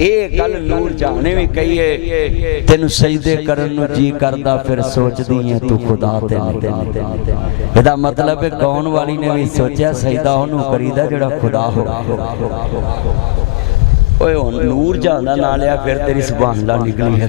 ਇਹ ਗੱਲ ਨੂਰ ਜਾਨ ਨੇ ਵੀ ਕਹੀ ਹੈ, ਤੈਨੂੰ ਸਜਦੇ ਕਰਨ ਨੂੰ ਜੀ ਕਰਦਾ ਫਿਰ ਸੋਚਦੀ ਹੈ ਤੂੰ ਖੁਦਾ ਤੇ ਨਹੀਂ। ਇਹਦਾ ਮਤਲਬ ਹੈ ਗਾਉਣ ਵਾਲੀ ਨੇ ਵੀ ਸੋਚਿਆ ਸਜਦਾ ਉਹਨੂੰ ਕਰੀਦਾ ਜਿਹੜਾ ਖੁਦਾ ਹੋ। ਓਏ ਹੁਣ ਨੂਰ ਜਾਨ ਦਾ ਨਾਂ ਲਿਆ ਫਿਰ ਤੇਰੀ ਸੁਭਾਨ ਅੱਲਾਹ ਨਿਕਲੀ ਹੈ।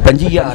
25,000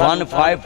15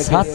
7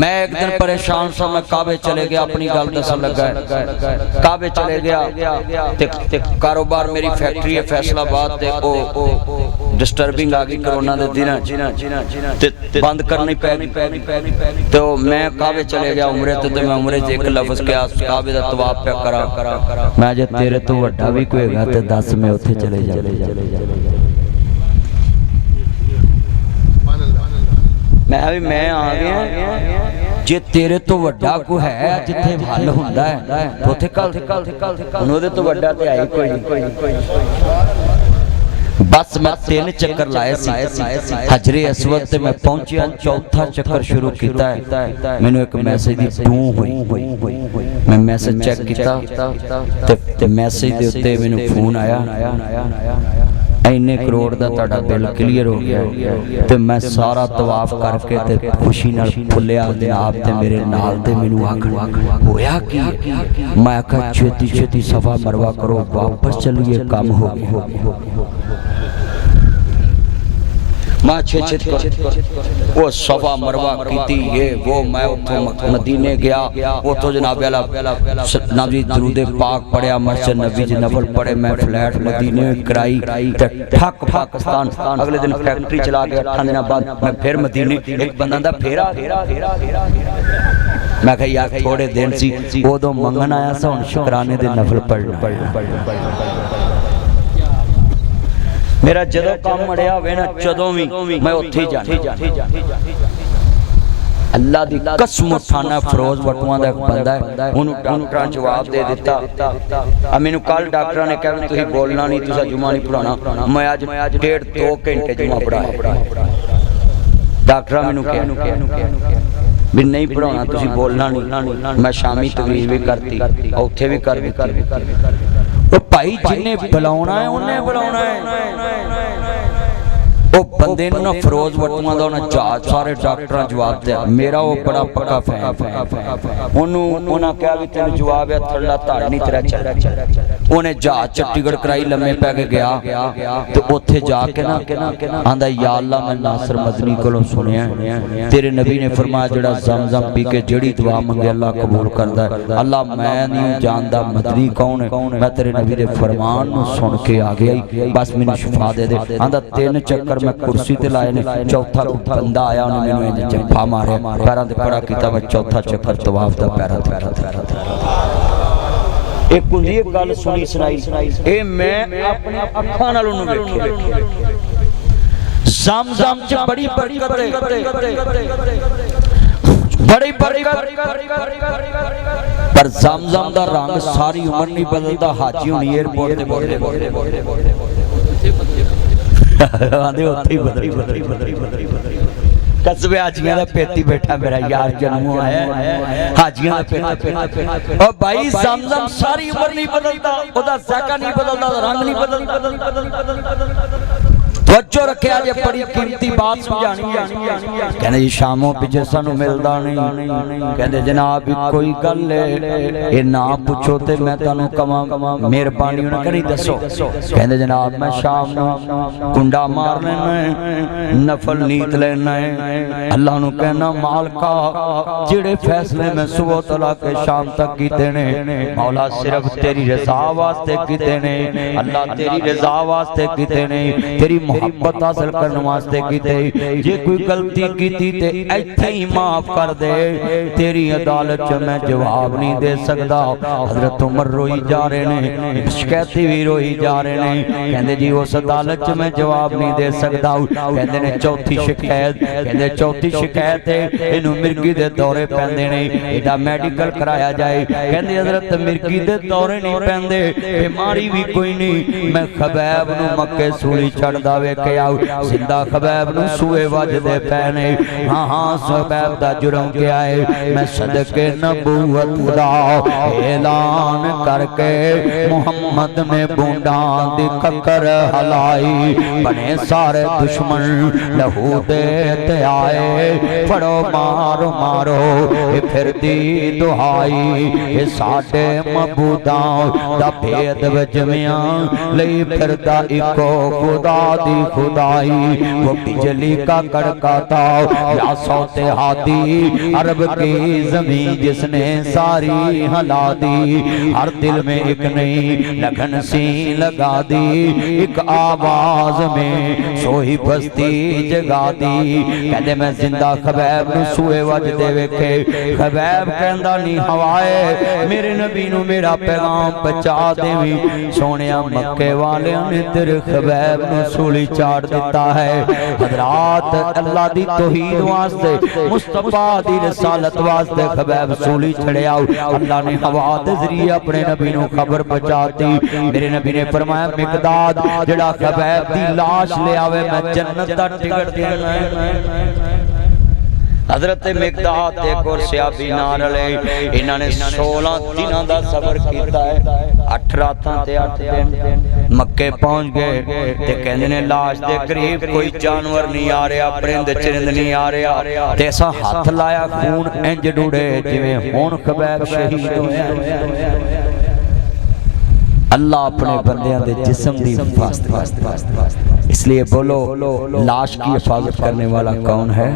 میں ایک دن پریشان سا میں کعبے چلے گیا اپنی گل دسن لگا کعبے چلے گیا تے کاروبار میری فیکٹری ہے فیصل آباد تے او ڈسٹربنگ آ گئی کرونا دے دن تے بند کرنی پے گئی تو میں کعبے چلے گیا عمرے تے میں عمرے ایک لفظ کیا کعبے دا طواف پہ کرا میں جے تیرے تو وڈا بھی کوئی گا تے دس میں اوتھے چلے جا میں آ گیا جے تیرے تو وڈا کو ہے جتھے حل ہوندا ہے تو اوتھے کل انہوں دے تو وڈا تے آئی کوئی بس میں 3 چکر لائے سی حجر اسود تے میں پہنچیا چوتھا چکر شروع کیتا ہے میں نے ایک میسیج دی ٹوں ہوئی میں میسیج چیک کیتا تے میسیج دے اتے میں نے فون آیا اینے کروڑ دا تاڑا بل کلیر ہو گیا تے میں سارا طواف کر کے تے خوشی نال پھلیا جناب تے میرے نال تے مینوں آکھن ہویا کی میں کہا چھتی صفا مروہ کرو واپس چلیے کام ہو گیا ماں چھت وہ صفا مروہ کیتی یہ وہ میں اتھو مدینے گیا اتھو جناب نبی درود پاک پڑھیا مسجد نبی جی نفل پڑھے میں فلیٹ مدینے کرائی ٹھک پاکستان اگلے دن فیکٹری چلا گیا 8 دن بعد میں پھر مدینے ایک بندہ دا پھیرا میں کہا یار تھوڑے دن سی وہ دو منگن آیا سا ان شکرانے دے نفل پڑھنا میرا جدو کام مڑیا ہوئے نا جدو بھی میں اتھی جانا اللہ دی قسم اٹھانا فروز بٹوان دا ایک بندہ ہے انہوں ڈاکٹران جواب دے دیتا اب میں نے کال ڈاکٹران نے کہا تُہی بولنا نہیں تُسا جمعہ نہیں پڑھانا میں آج 1.5-2 گھنٹے جمعہ پڑھا ڈاکٹران میں نے کہا بھی نہیں پڑھانا تُسی بولنا نہیں میں شامی تقریز بھی کرتی اوتھے بھی کر وہ بھائی جنہیں بلاؤنا ہے انہیں بلاؤنا ہے وہ بندے نے فروز بٹوان دا انہیں جہاز سارے ڈاکٹران جواب دیا میرا وہ بڑا پکا فین انہوں کہا بھی تینے جواب ہے تھڑا تاڑنی تیرا چل انہیں جہاز چٹی گڑ کرائی لمحے پہ کے گیا تو اتھے جا کے نا آندھا یا اللہ میں ناصر مدنی کلوں سنے ہیں تیرے نبی نے فرمایا جڑا زمزم پی کے جڑی دعا منگے اللہ قبول کردہ ہے اللہ میں نہیں جاندہ مدنی کون ہے میں تیرے نبی دے فرمان نو سن کے آگیا بس میں نے شفا دے دے آندھا 3 چکر میں کرسی تے لائے نے چوتھا بندہ آیا انہوں نے میں جنپا مارے پیران دے پڑا کیتا میں چوتھا چکر طواف دا پیران دے ایک کندی ایک گال سنی سنائی اے میں اپنے اکھانا لونوں بیٹھے زمزم چ بڑی برکت بڑی برکت پر زمزم دا رنگ ساری عمر نہیں بدلتا حاجی ہونی ایئرپورٹ دے بولے آندھے ہوتی بدری قصبِ حاجیاں دا پیتی بیٹھا میرا یار جنموں آیا حاجیاں دا پیتی اور بھائی زمزم ساری عمر نہیں بدلتا او دا ذائقہ نہیں بدلتا رنگ نہیں بدلتا توجہ رکھے آجے بڑی قیمتی بات سمجھانی ہے کہنے جی شاموں پیچھے سنو ملدا نہیں کہنے جناب کوئی گل لے یہ نا پوچھو تے میں تانوں کما مہربانی انہوں نے کہیں دسو کہنے جناب میں شام نو کنڈا مار لینا ہے نفل نیت لینا ہے اللہ نو کہنا مالکا جڑے فیصلے میں صبح طلع کے شام تک کی دینے مولا صرف تیری رضا واسطے کی دینے اللہ تیری رضا واسطے کی دینے تیری محبت حاصل کرنے واسطے کی دے جے کوئی غلطی کی تھی تے ایتھے ہی معاف کر دے تیری عدالت چ میں جواب نہیں دے سکدا حضرت عمر روئی جا رہے نے شکایتی بھی روئی جا رہے نے کہندے جی اس عدالت چ میں جواب نہیں دے سکدا کہندے نے چوتھی شکایت ہے اینو مرگی دے دورے پیندے نے ایڈا میڈیکل کرایا جائے کہندے حضرت مرگی دے دورے نہیں پیندے بیماری بھی کوئی نہیں میں خبیب نو مکے سولی چڑھ دا ویکھے آؤ زندہ خبیب نو سوئے وجدے پینے ہاں خبیب دا جرم کیا ہے میں صدقے نبوت دا اعلان کر کے محمد نے بونڈان دی ککر ہلائی بنے سارے دشمن لہو دیتے آئے پڑو مارو مارو پھر دی دعائی یہ ساٹے مبوداں دا بید وجمیاں لئی پھر دا ایکو خدا دی دی خدائی وہ بجلی کا کڑکا تھا یا صوت ہادی عرب کی زمین جس نے ساری ہلا دی ہر دل میں ایک نئی لگن سی لگا دی ایک آواز میں سوئی بستی جگا دی کہتے میں زندہ خبیب نو سوئے وجدے ویکھے خبیب کہندہ نہیں ہوائے میرے نبی نو میرا پیغام پہنچا دیویں سونیا مکے والے نے تیرے خبیب نو سولی چاڑ دیتا ہے حضرات اللہ دی توحید واسطے مصطفیٰ دی رسالت واسطے خبیب سولی چھڑے آؤ اللہ نے ہوا دے ذریعے اپنے نبی نو خبر پہنچاتی میرے نبی نے فرمایا مقداد جڑا خبیب دی لاش لے آوے میں جنت دا ٹکٹ دینا ہے حضرت مقداد ایک اور صحابی نال لے انہاں نے 16 دنوں دا سفر کیتا ہے 8 راتاں تے 8 دن مکے پہنچ گئے تے کہندے نے لاش دے قریب کوئی جانور نہیں آ رہا پرند چرند نہیں آ رہا تے ایسا ہاتھ لایا خون انج ڈوڑے جویں ہون خبیب شہید ہوئے اللہ اپنے بندیاں دے جسم دی حفاظت اس لیے بولو لاش کی حفاظت کرنے والا کون ہے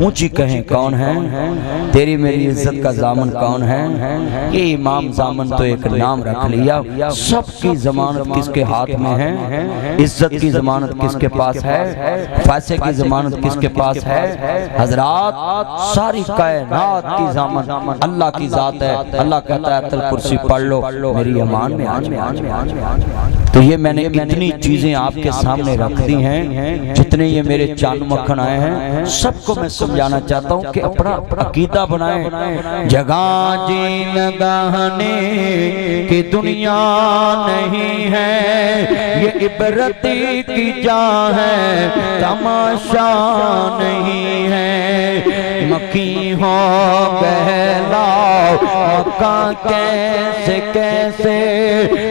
اونچی کہیں کون ہے تیری میری عزت کا ضامن کون ہے یہ امام ضامن تو ایک نام رکھ لیا سب کی ضمانت کس کے ہاتھ میں ہے عزت کی ضمانت کس کے پاس ہے فیصلے کی ضمانت کس کے پاس ہے حضرات ساری کائنات کی ضامن اللہ کی ذات ہے اللہ کہتا ہے آیت الکرسی پڑھ لو میری امان میں تو یہ میں نے اتنی چیزیں آپ کے سامنے رکھ دی ہیں جتنے یہ میرے چاند مکھن آئے ہیں سب کو میں سمجھانا چاہتا ہوں کہ اپنا عقیدہ بنائیں جگہ جی لگانے کی دنیا نہیں ہے یہ عبرتی کی جا ہے تماشا نہیں ہے مکی ہو گہلا مکہ کیسے کیسے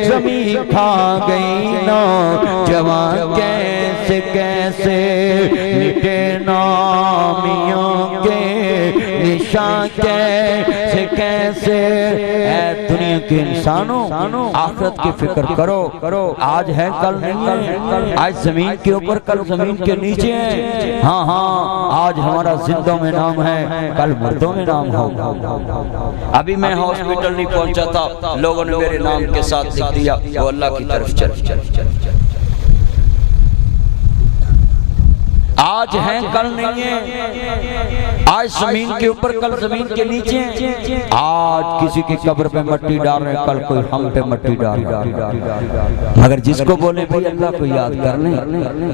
زمین کھا گئی نا جوان کیسے کیسے مٹے نامیوں کے نشان کیسے کیسے اے دنیا کے انسانوں آخرت کی فکر کرو آج ہے کل نہیں ہے آج زمین کے اوپر کل زمین کے نیچے ہیں ہاں آج ہمارا زندوں میں نام ہے کل مردوں میں نام ہوگا ابھی میں ہاسپٹل نہیں پہنچا تھا لوگوں نے میرے نام کے ساتھ لکھ دیا وہ اللہ کی طرف چل آج ہیں کل نہیں ہیں آج زمین کے اوپر کل زمین کے نیچے ہیں آج کسی کی قبر پہ مٹی ڈال رہے ہیں کل کوئی ہم پہ مٹی ڈال رہا ہے مگر جس کو بولے بھی اللہ کو یاد کر لیں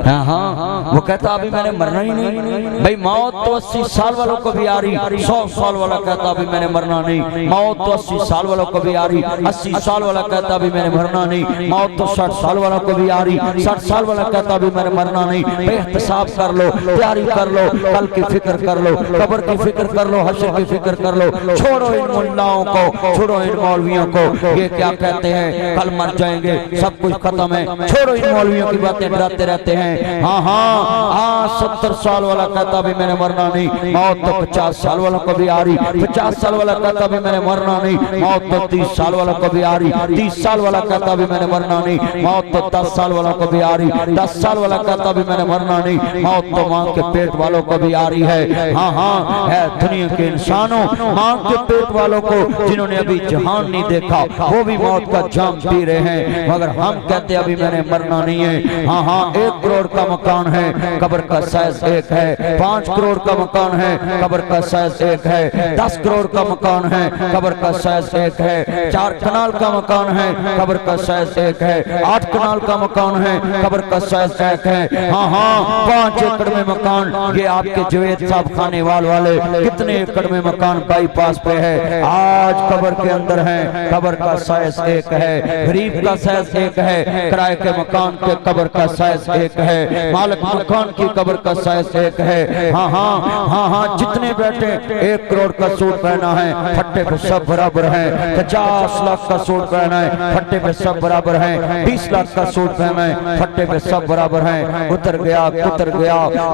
ہاں وہ کہتا ابھی میں نے مرنا ہی نہیں بھئی موت تو 80 سال والوں کو بھی آ رہی 100 سال والا کہتا ابھی میں نے مرنا نہیں موت تو 80 سال والوں کو بھی آ رہی 80 سال والا کہتا ابھی میں نے مرنا نہیں موت تو 60 سال والوں کو بھی آ رہی 60 سال والا کہتا ابھی میں نے مرنا نہیں بھئی احتساب کر لو تیاری کر لو کل کی فکر کر لو قبر کی فکر کر لو حشر کی فکر کر لو چھوڑو ان ملاؤں کو چھوڑو ان مولویوں کو یہ کیا کہتے ہیں کل مر جائیں گے سب کچھ ختم ہے چھوڑو ان مولویوں کی باتیں ڈراتے رہتے ہیں ہاں 70 سال والا کہتا ابھی میں نے مرنا نہیں موت تو 50 سال والوں کو بھی آ رہی 50 سال والا کہتا ابھی میں نے مرنا نہیں موت تو 30 سال والوں کو بھی آ رہی 30 سال والا کہتا ابھی میں نے مرنا نہیں موت تو 10 سال والوں کو بھی آ رہی 10 سال والا کہتا ابھی میں نے مرنا نہیں موت تو ماں کے پیٹ والوں کو بھی آ رہی ہے ہاں ہے دنیا کے انسانوں ماں کے پیٹ والوں کو جنہوں نے ابھی جہان نہیں دیکھا وہ بھی موت کا جام پی رہے ہیں مگر ہم کہتے ابھی میں نے مرنا نہیں ہے ہاں 1 کروڑ کا مکان ہے قبر کا سائز 1 ہے 5 کروڑ کا مکان ہے قبر کا سائز 1 ہے 10 کروڑ کا مکان ہے قبر کا سائز 1 ہے 4 کنال کا مکان ہے قبر کا سائز 1 ہے 8 کنال کا مکان ہے قبر کا سائز 1 ہے ہاں 5 ایکڑ میں مکان یہ آپ کے جوید صاحب خانے والے کتنے ایکڑ میں مکان بائی پاس پہ ہے آج قبر کے اندر ہے قبر کا سائز 1 ہے غریب کا سائز 1 ہے کرائے کے مکان کے قبر کا سائز 1 ہے مالک مکان کی قبر کا سائز 1 ہے ہاں جتنے بیٹھے 1 کروڑ کا سوٹ پہنا ہے پھٹے پہ سب برابر ہیں 50 لاکھ کا سوٹ پہنا ہے پھٹے پہ سب برابر ہیں 20 لاکھ کا سوٹ پہنا ہے پھٹے پہ سب برابر ہیں اتر گیا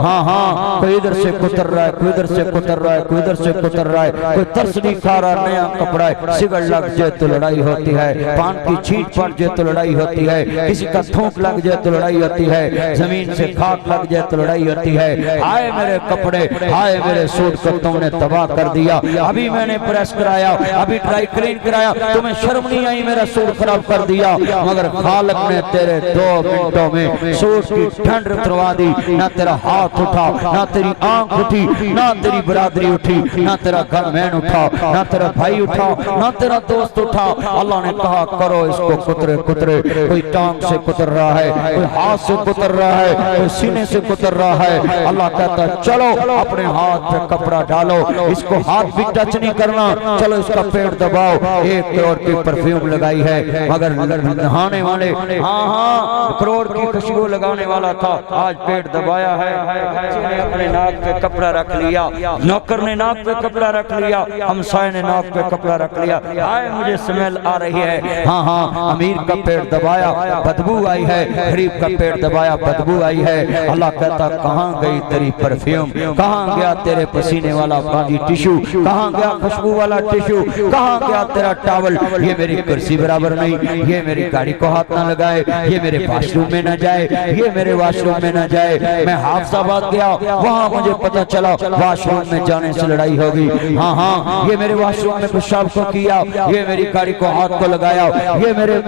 ہاں ہاں کوئی ادھر سے کتر رہا ہے، کوئی ادھر سے کتر رہا ہے، کوئی ادھر سے کتر رہا ہے، کوئی ترس نہیں کھا رہا، نیا کپڑا ہے، سگڑ لگ جائے تو لڑائی ہوتی ہے، پان کی چھینٹ پڑ جائے تو لڑائی ہوتی ہے، کسی کا تھوک لگ جائے تو لڑائی ہوتی ہے، زمین سے خاک لگ جائے تو لڑائی ہوتی ہے۔ آئے میرے کپڑے، آئے میرے سوٹ کو تم نے تباہ کر دیا، ابھی میں نے پریس کرایا، ابھی ڈرائی کلین کرایا، تمہیں شرم نہیں آئی میرا سوٹ خراب کر دیا، مگر خالق نے تیرے 2 منٹوں میں سوٹ کی ٹھنڈ اتروا دی، نہ تیرا ہاتھ اٹھا، نہ تیری آنکھ اٹھی، نہ تیری برادری اٹھی، نہ تیرا گھر مین اٹھا، نہ تیرا بھائی اٹھا، نہ تیرا دوست اٹھا۔ اللہ نے کہا کرو اس کو کترے کترے، کوئی ٹانگ سے کتر رہا ہے، کوئی ہاتھ سے کتر رہا ہے، کوئی سینے سے کتر رہا ہے۔ اللہ کہتا ہے چلو اپنے ہاتھ پہ کپڑا ڈالو، اس کو ہاتھ بھی ٹچ نہیں کرنا، چلو اس کا پیٹ دباؤ۔ 1 کروڑ کی پرفیوم لگائی ہے، مگر نہانے والے ہاں کروڑ کی خوشبو لگانے والا تھا، آج پیٹ دبایا ہے۔ بچے نے اپنے ناک پہ کپڑا رکھ لیا، نوکر نے ناک پہ کپڑا رکھ لیا، ہمسائے نے ناک پہ کپڑا رکھ لیا، آئے مجھے سمیل آ رہی ہے۔ ہاں ہاں امیر کا پیٹ دبایا، بدبو آئی ہے، غریب کا پیٹ دبایا، بدبو آئی ہے۔ اللہ کہتا کہاں گئی تیری پرفیوم، کہاں گیا تیرے پسینے والا باندھی ٹیشو، کہاں گیا خوشبو والا ٹیشو، کہاں گیا تیرا ٹاول؟ یہ میری کرسی برابر نہیں، یہ میری گاڑی کو ہاتھ نہ لگائے، یہ میرے واش روم میں نہ جائے، یہ میرے واش روم میں نہ جائے۔ میں حافظ آباد گیا، وہاں مجھے پتا چلا واش روم میں جانے سے لڑائی ہوگی، ہاں ہاں یہ میرے واش روم میں پیشاب کو کیا، یہ میری گاڑی کو ہاتھ کو لگایا، یہ میرے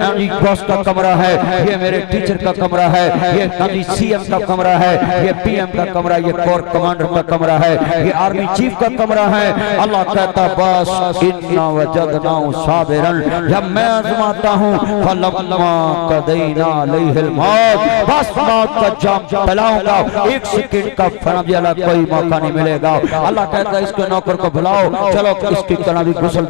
باس کا کمرہ ہے، یہ میرے ٹیچر کا کمرہ ہے، یہ سی ایم کا کمرہ ہے، یہ پی ایم کا کمرہ، یہ کور کمانڈر کا کمرہ ہے، یہ آرمی چیف کا کمرہ ہے۔ اللہ کہتا بس اِنَّا وَجَدْنَاهُ صَابِرًا، جب میں آزماتا ہوں فَلَمَّا قَضَيْنَا عَلَيْهِ الْمَوْتَ، بس موت کا جام پلاؤں گا، 1 سیکنڈ کا فرم جلا کوئی موقع نہیں ملے گا۔ اللہ کہتا ہے اس کے نوکر کو بلاؤ، چلو اس کی کنا بھی غسل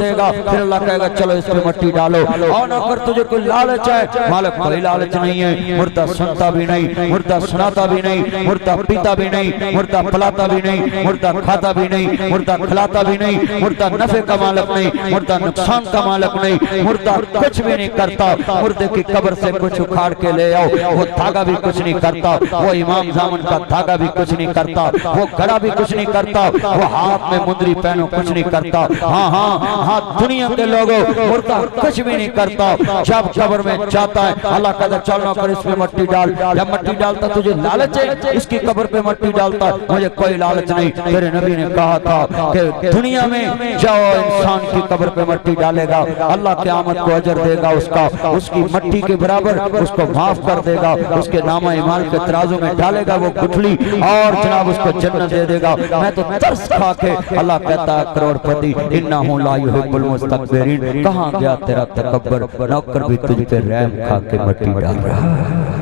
دے گا، پھر اللہ کہے گا چلو اس پہ مٹی ڈالو۔ اور نوکر تجھے کوئی لالچ ہے؟ مالک کوئی لالچ نہیں ہے، مردہ سنتا بھی نہیں، مردہ سناتا بھی نہیں، مردہ پیتا بھی نہیں، مردہ پلاتا بھی نہیں، مردہ کھاتا بھی نہیں، مردہ کھلاتا بھی نہیں، مردہ نفع کا مالک نہیں، مردہ نقصان کا مالک نہیں، مردہ کچھ بھی نہیں کرتا۔ مردے کی قبر سے کچھ اکھاڑ کے لے آؤ، وہ دھاگا بھی کچھ نہیں کرتا، وہ امام زامن کا دھاگا بھی کچھ نہیں کرتا، وہ گھڑا بھی کچھ نہیں کرتا، وہ ہاتھ میں مندری پہنو کچھ نہیں کرتا۔ ہاں ہاں ہاں دنیا کے لوگوں مردہ کچھ بھی نہیں کرتا۔ جب قبر میں جاتا ہے اللہ کہتا چلنا کر اس پہ مٹی ڈال، جب مٹی ڈالتا تجھے لالچ ہے اس کی قبر پہ مٹی ڈالتا، مجھے کوئی لالچ نہیں۔ تیرے نبی نے کہا تھا کہ دنیا میں جو انسان کی قبر پہ مٹی ڈالے گا اللہ قیامت کو اجر دے گا، اس کا اس کی مٹی کے برابر اس کو معاف کر دے گا، اس کے نامہ اعمال کے ترازو میں ڈالے گا وہ گٹھلی، اور جناب اس کو جنت دے دے گا۔ میں تو ترس کھا کے اللہ کہتا ہے کروڑ پتی انہو لا یحب المستکبرین، کہاں گیا تیرا تکبر؟ نوکر بھی تجھ پہ رحم کھا کے مٹی ڈال رہا ہے۔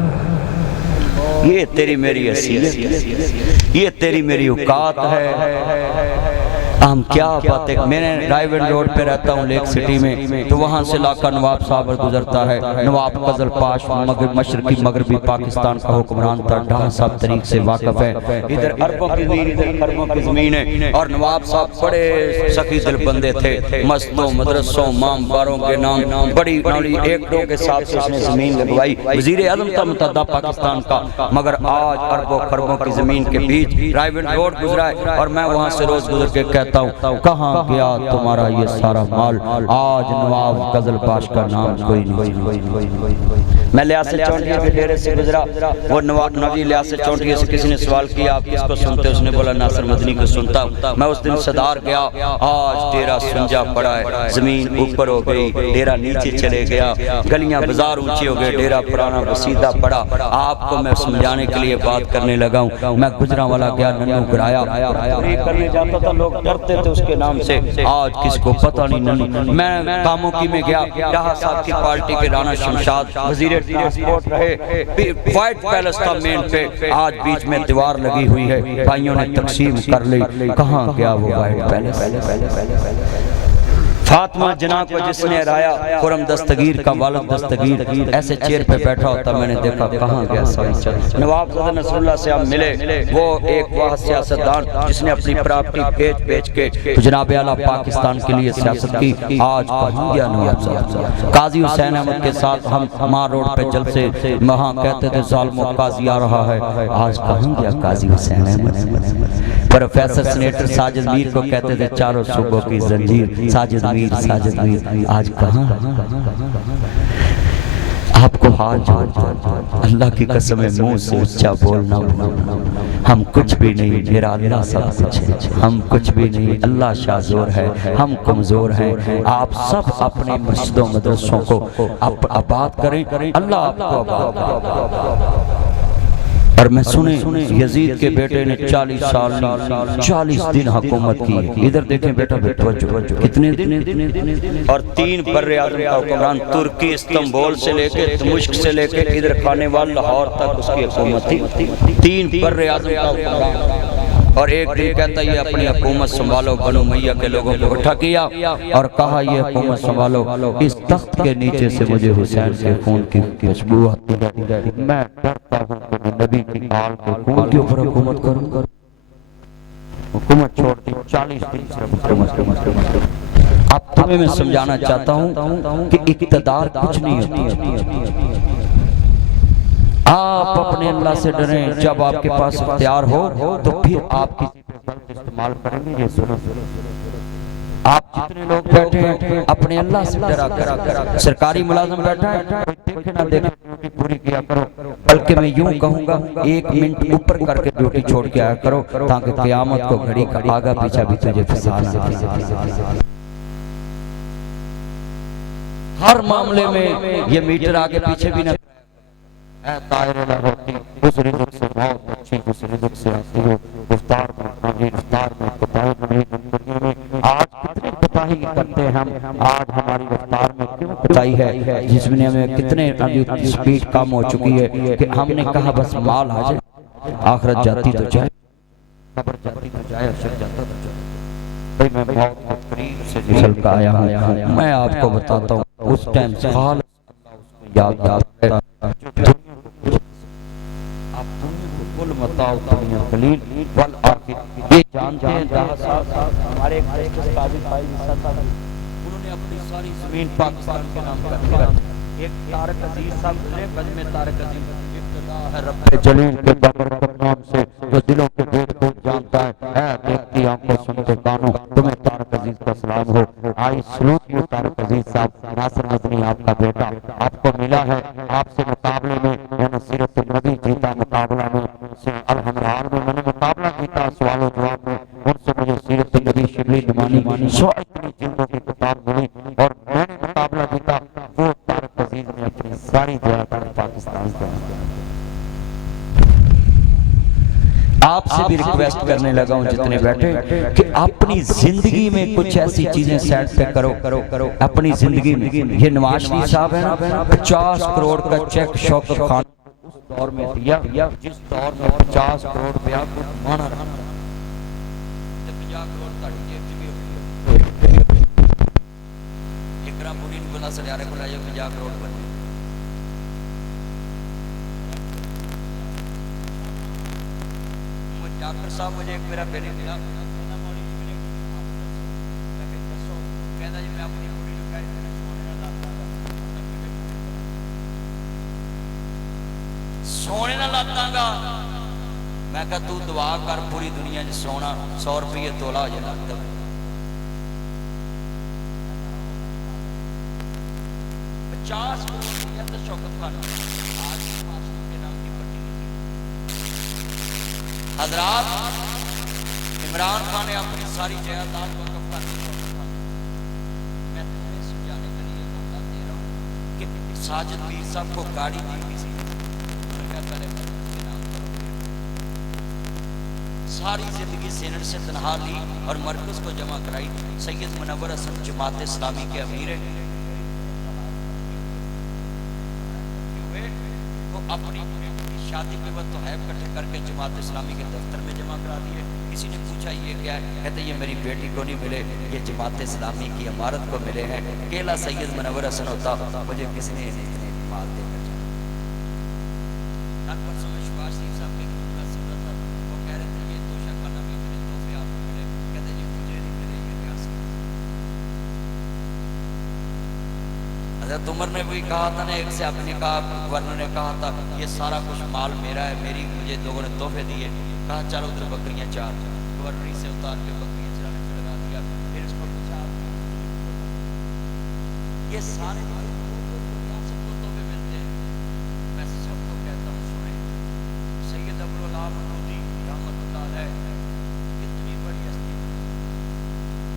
یہ تیری میری حیثیت، یہ تیری میری اوقات ہے۔ ہم کیا باتیں، میں نے رائیون روڈ پہ رہتا ہوں لیک سٹی میں، تو وہاں سے علاقہ نواب صاحب گزرتا ہے۔ نواب قزل پاش مشرقی مغربی پاکستان کا حکمران تھا، ڈھاہ صاحب طریق سے واقف ہے۔ ادھر عربوں کی زمین، ادھر خربوں کی زمین ہے، اور نواب صاحب بڑے سخی دل بندے تھے، مسجدوں مدرسوں مام باروں کے نام بڑی نولی ایکڑوں کے ساتھ سے اس نے زمین لگوائی، وزیر اعظم تھا متحدہ پاکستان کا۔ مگر آج عربوں خربوں کی زمین کے بیچ رائیون روڈ گزرا ہے، اور میں وہاں سے روز گزر کے کہتا ہوں کہاں گیا تمہارا یہ سارا مال؟ آج نواب قزل پاش کا نام کوئی نہیں۔ میں لیاسر چونٹیے کے ڈیرے سے گزرا، وہ نواب نبی لیاسر چونٹیے سے کسی نے سوال کیا آپ کس کو سنتے؟ اس نے بولا ناصر مدنی کو سنتا ہوں۔ میں اس دن صدار گیا، آج ڈیرا سنجا پڑا ہے، زمین اوپر ہو گئی، ڈیرا نیچے چلے گیا، گلیاں بازار اونچی ہو گئے، ڈیرا پرانا بسیدہ پڑا۔ آپ کو میں سمجھانے کے لیے بات کرنے لگا ہوں۔ میں گجرا والا گیا، ننو گرایا کرنے جاتا تھا، لوگ ڈرتے تھے اس کے نام سے، آج کس کو پتہ نہیں ننو۔ میں کاموں کی میں گیا، ڈھاہ صاحب کی پارٹی کے رانا شمشاد وزیر ٹرانسپورٹ رہے، وائٹ پیلس تھا مین پہ، آج بیچ میں دیوار لگی ہوئی ہے، بھائیوں نے تقسیم کر لی، کہاں گیا وہ وائٹ پیلس؟ فاطمہ جناح کو جس نے ہرایا، خرم دستگیر کا والد دستگیر ایسے چیر پہ بیٹھا ہوتا، میں نے دیکھا کہاں گیا ساری چل۔ نواب صدر نصر اللہ سے ہم ملے، وہ ایک واحد سیاستدان جس نے اپنی پراپرٹی بیچ کے جناب اعلیٰ پاکستان کے لیے سیاست کی، آج کہاں گیا نواب صاحب؟ قاضی حسین احمد کے ساتھ ہم ماں روڈ پہ جلسے، وہاں کہتے تھے ظالموں قاضی آ رہا ہے، آج کہاں گیا قاضی حسین احمد؟ پروفیسر سینیٹر ساجد میر کو کہتے تھے چاروں صوبوں کی زنجیر، ساجد میر آج کہاں؟ آپ کو ہاتھ جوڑ اللہ کی قسم منہ سے اچھا بولنا، ہم کچھ بھی نہیں، میرا اللہ سب کچھ ہے، ہم کچھ بھی نہیں، اللہ شاذور ہے، ہم کمزور ہیں۔ آپ سب اپنے مسجدوں مدرسوں کو آباد کریں، اللہ آپ کو آباد کرے۔ اور میں سنیں یزید کے بیٹے نے 40 دن حکومت کی، ادھر دیکھیں بیٹا کتنے دن، اور 3 بر اعظم کا حکمران، ترکی استنبول سے لے کے دمشق سے لے کے ادھر کھانے والا لاہور تک اس کی حکومت تھی، 3 بر اعظم کا حکمران۔ اور ایک دن کہتا یہ اپنی حکومت سنبھالو، بنو امیہ کے لوگوں کو اٹھا کیا اور کہا یہ حکومت سنبھالو، اس تخت کے نیچے سے مجھے حسین کے خون کی خوشبو آتی ہے، میں ڈرتا ہوں کہ میں نبی کی آل کے خون کے اوپر حکومت کروں گا۔ حکومت چھوڑ دی، 40 دن صرف حکومت۔ اب تمہیں میں سمجھانا چاہتا ہوں کہ اقتدار کچھ نہیں ہوتی، آپ اپنے اللہ سے ڈریں، جب آپ کے پاس اختیار ہو تو پھر آپ کسی پر غلط استعمال کریں گے۔ یہ سنو، آپ جتنے لوگ بیٹھے ہیں اپنے اللہ سے ڈرا کر، سرکاری ملازم بیٹھا ہے کوئی دیکھے نہ دیکھے ڈیوٹی پوری کیا کرو، بلکہ میں یوں کہوں گا 1 منٹ اوپر کر کے ڈیوٹی چھوڑ کے آیا کرو، تاکہ قیامت کو گھڑی کا آگا پیچھا بھی تجھے پھسانا ہے۔ ہر معاملے میں یہ میٹر آگے پیچھے بھی نہ، اے طائر لاہوتی، اس رزق سے بہت اچھی جس رزق سے آتی ہو، رفتار میں رفتار میں کوتاہی نہیں زندگی میں۔ آج کتنے کوتاہی کرتے ہیں ہم، آج ہماری رفتار میں کیوں کوتاہی ہے، جس میں ہمیں کتنے سپیڈ کم ہو چکی ہے کہ ہم نے کہا بس مال آ جائے، آخرت جاتی تو جائے، قبر جاتی تو جائے، حشر جاتا تو جائے۔ بھئی میں موت کے قریب سے نکل کے آیا ہوں، میں آپ کو بتاتا ہوں اس ٹائم خالص اللہ اس کو یاد آتا ہے، آپ دنیا کو کل متاع الدنیا قلیل والآخرہ، یہ جانتے ہیں۔ ہمارے ایک جسٹس قاضی بھائی انہوں نے اپنی ساری زمین پاکستان کے نام کر دیا۔ ایک طارق عزیز صاحب نے بد میں طارق عزیز ابتدا ہے رب جلیل کے بابرکت نام سے، جو دلوں کے گیٹ کو جانتا ہے، اے دیکھتی آنکھوں سنتے کانوں، تمہیں طارق عزیز کا سلام ہو۔ آئی سلوٹ یو طارق عزیز صاحب، ناصر مدنی آپ کا بیٹا آپ کو ملا ہے، آپ سے مقابلے میں میں نے سیرت النبی جیتا، مقابلہ میں الحمران میں میں نے مقابلہ جیتا، سوال و جواب میں ان سے مجھے سیرت النبی شبلی نمانی 100 جلدوں کی کتاب ملی اور میں نے مقابلہ جیتا، وہ طارق عزیز نے اپنی ساری جائیداد پاکستان کو۔ آپ سے بھی ریکویسٹ کرنے لگا ہوں جتنے بیٹھے کہ اپنی زندگی میں کچھ ایسی چیزیں سیٹ پہ کرو، اپنی زندگی میں۔ یہ نواز شریف صاحب ہے نا، 50 کروڑ کا چیک شوکت خان اس دور میں دیا جس دور میں 50 کروڑ روپیہ کو مانا رہا، 50 کروڑ کا جیب بھی ہوئی، اکرام پوری نے بنا سلیارے کو لائے 50 کروڑ بنے۔ ڈاکٹر صاحب مجھے ایک میرا بیٹی ملا، کہنا جی میں اپنی بوڑھی کو کہہ سونے نہ لاتا گا، میں کہا تو دعا کر پوری دنیا جو سونا 100 روپیے تولا ہو جائے لاتا ہے، 50 کروڑ روپیہ تو شوکت خان آج کے نام کی پٹی حضرات۔ عمران خان نے اپنی ساری جائیداد کو وقف کر دیا۔ میں تمہیں سمجھانے کے لیے موقع دے رہا ہوں کہ ساجد میر صاحب کو گاڑی دی کسی پہلے کے نام پر ساری زندگی سینٹ سے تنہا لی اور مرکز کو جمع کرائی۔ سید منور حسن جماعت اسلامی کے امیر وہ اپنی شادی کے وقت تو حیب کٹھے کر کے جماعت اسلامی کے دفتر میں جمع کرا دیے، کسی نے پوچھا یہ کیا ہے؟ کہتے یہ میری بیٹی کو نہیں ملے، یہ جماعت اسلامی کی عمارت کو ملے ہیں۔ کیلا سید منور حسن ہوتا مجھے کسی نے اتنے مال دے کر جانا۔ کل پرسوں میں شباز شریف صاحب کے خطبہ سن رہا تھا، وہ کہہ رہے تھے یہ توشہ خانہ بھی ملے، تحفے آپ کو ملے، کہتے جی مجھے نہیں ملے، یہ ریاست۔ حضرت عمر نے بھی کہا تھا نا، ایک سے آپ نے کہا، گورنر نے کہا تھا یہ سارا کچھ مال میرا ہے، میری مجھے لوگوں نے تحفے دیے، کہا چل ادھر بکریاں چار، گورنری سے اتار کے بکریاں چرانے پہ لگا دیا، پھر اس کو پوچھا یہ سارے ریاست کو تحفے ملتے ہیں۔ میں سب کو کہتا ہوں سنیں، سید ابوالعلا مودودی رحمۃ اللہ علیہ کتنی بڑی ہستی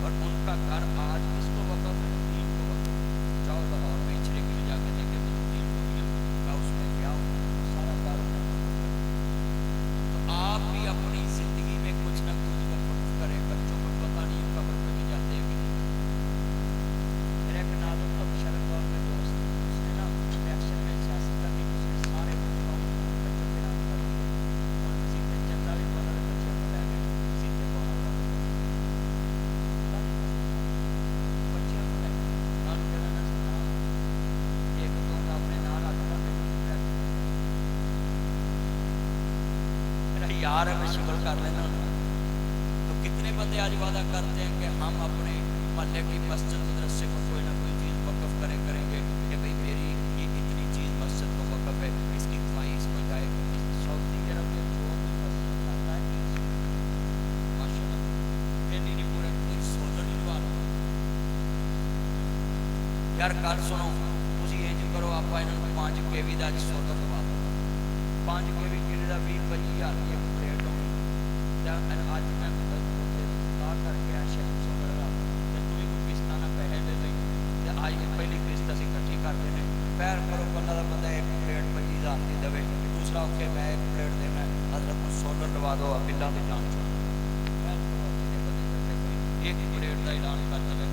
اور ان کا گھر آج کس کو وقف ہے؟ دین کو وقف ہے۔ جاؤ لاہور میں اچھڑے کے لے جا کے دیکھے تو دین ٹوٹیاں کا اس میں کیا ہوں سارا دار تو آپ بھی اپنی زندگی میں کچھ نہ کچھ وقف کریں۔ بچوں کو پتہ نہیں قبر پہ بھی جاتے ہیں کہ نہیں۔ میرا ایک نازک شرط دور میں دوست اس نے نا الیکشن میں سیاست کرنی، اس نے سارے بچوں کے نام کر دیے اور وظیفے چندہ بھی بنا رہے، بچوں کو لے گئے وظیفے کو بچوں کو لے گئے ایک تو اپنے نام رکھ کر میرا یار ہے، میں شکر کر لینا۔ تو کتنے بندے آج وعدہ کرتے ہیں کہ ہم اپنے محلے کی مسجد مدرسے کو کوئی نہ کوئی چیز وقف کریں گے کہ بھئی میری یہ اتنی چیز مسجد کو وقف ہے، اس کی دفاعی اس کو جائے گی۔ سعودی عرب میں جو بھی مسجد لاتا ہے ماشاء اللہ دہلی نہیں پورے کوئی سولر نہیں لوا رہا۔ یار گل سنو، تسی انج کرو آپ انہاں نوں 5 kV دا سولر لوا دو، 5 kV کنے دا 20-25 ہزار ایک پلیٹ ہوگی۔ اج میں کر کے شیخ سولر کا تو بھی کوئی قسط نہ پیسے دے دیں، آج کی پہلی قسط اسی کٹھی کر دیں، پیر کرو اللہ کا بندہ ایک پلیٹ 25,000 کی دے، دوسرا اوکے میں ایک پلیٹ دینا، حضرت کو سولر لوا دو، بلوں کی جان چھوڑ ایک پلیٹ کا اعلان کر دے